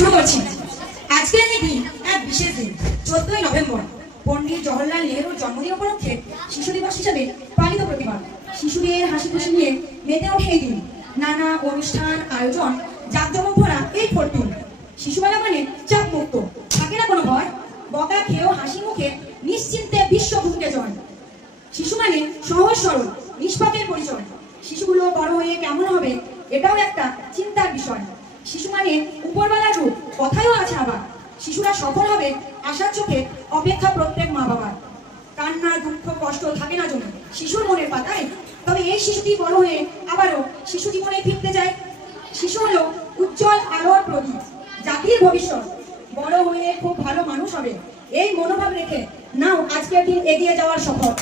শুরু করছি। আজকের এই দিন এক বিশেষ দিন, 14ই নভেম্বর, পণ্ডিত জওহরলাল নেহরুর জন্মদিন উপলক্ষে শিশু দিবস হিসেবে পালিত প্রতিবার। শিশুদের হাসি খুশি নিয়ে মেতে ওঠে এই দিন। নানা অনুষ্ঠান, আয়োজন, জাঁকজমক ভরা এই ফোরটিন। শিশুবেলা মানে চাপ মুক্ত, থাকে না কোনো ভয়, বকা খেয়েও হাসি মুখে নিশ্চিন্তে বিশ্ব ঘুমকে জয়। শিশু মানে সহজ সরল নিষ্পাপের পরিচয়। শিশুগুলো বড় হয়ে কেমন হবে এটাও একটা চিন্তার বিষয়। শিশু মানে উপরওয়ালার রূপ, কথায়ও আছে আবার। শিশুরা সফল হবে আশার চোখে অপেক্ষা প্রত্যেক মা বাবার। কান্না, দুঃখ, কষ্ট থাকে না জন্য শিশুর মনের পাতায়, তবে এই শিশুটি বড় হয়ে আবারও শিশু জীবনে ফিরতে যায়। শিশু হলো উজ্জ্বল আলোর প্রদীপ, জাতির ভবিষ্যৎ। বড় হয়ে খুব ভালো মানুষ হবে, এই মনোভাব রেখে নাও আজকের দিন এগিয়ে যাওয়ার শপথ।